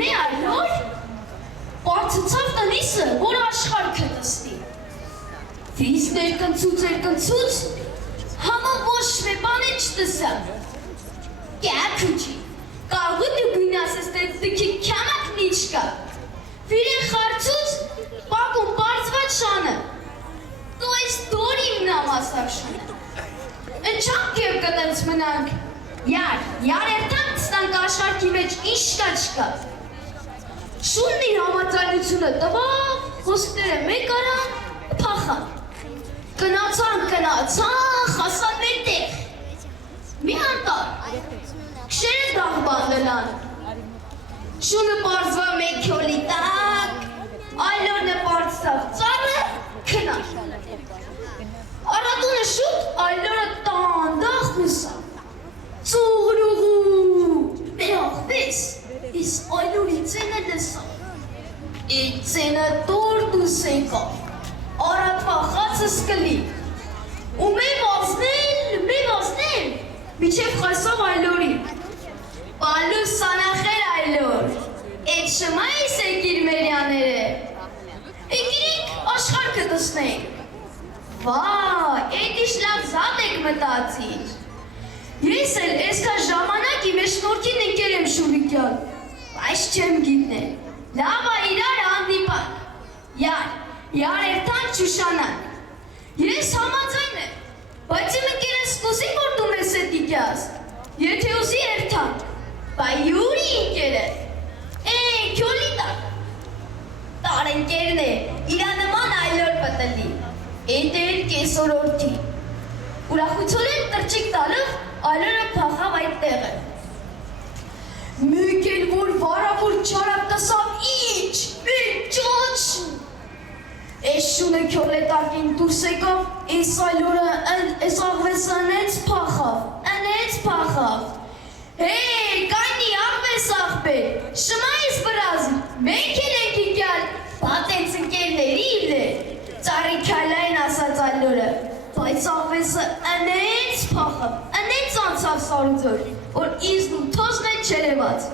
մի այլոր բարձցավ տնիսը, որ աշխարհքը տեսնի։ Դից ներկնցուց, համը ոչ մի բան չտեսա։ Կյակուչի, կաղու դու գնասես դքի կյամակ նիչկա։ Վիրեն խարցուց, պակում պարծված շանը։ Դու այս դորիմ նամասավ շանը։ Ընչանք և կտենց մնանք, յար երթանք ստանք աշխարհքի մեջ ինչ չկա։ Շունն իր համաձայնությունը տվավ, խոսքները մեկ արան, փախան։ Գնացան, հասան մետեղ։ Մի անտար, քշերը դաղբան դնան։ Շունը պարզվա մեկ քյոլի տակ, այլորնը պարծավ ծառը, քնար։ Արատունը շուտ, այլորը տանդախ հուսա։ Ծուղրուղու, բերաղվես, իս այլորի ծենը լսա։ Իչ ծենը տորդ ու սենկավ, արատվա խացս կլի։ Ու մե վազնել, միչև խայսավ այլորի։ Պալու սանախեր այլոր, էդ շմա ես եկիր մերյաները։ Եկիրիք աշխարհքը տեսնենք։ Վայ, էդ իշ լավ զատ եք մտածիր։ Ես էլ այսքան ժամանակ իմ շնորհքին ընկել եմ Շուրիկյան, բայց չեմ գիտնել։ Լավ է իրար հանդիպանք։ Յար երթանք չուշանանք։ Ես համաձայն եմ, բայց իմ ընկերս կուզի որ դու մեզ հետ իգաս։ Եթե ուզի երթանք, բայ յուրի ընկերը։ Քյոլի տակ։ Տար ընկերն է, իրա նման այլոր պտլի։ Էդ էր կեսորորդի։ Ուրախությունեն տրճիկ տալով այլորը փախավ այդ տեղը։ Մեկ էլ որ վարավոր չարակ տեսավ ինչ, մի ճոչ։ Էս շունը քյոլետակին դուրս եկավ, էս այլորը էս աղվեսը անեց փախավ։ Կանի աղվես աղբեր, շմա ես բրազմ, մենք էլ ենք իկյալ, պատենց ընկերների իլեր, ծարի քյալային ասաց այլորը, բայց աղվեսը անեց փախավ, անեց անցավ սարուձոր, որ իզն ու թոզն են չերևաց։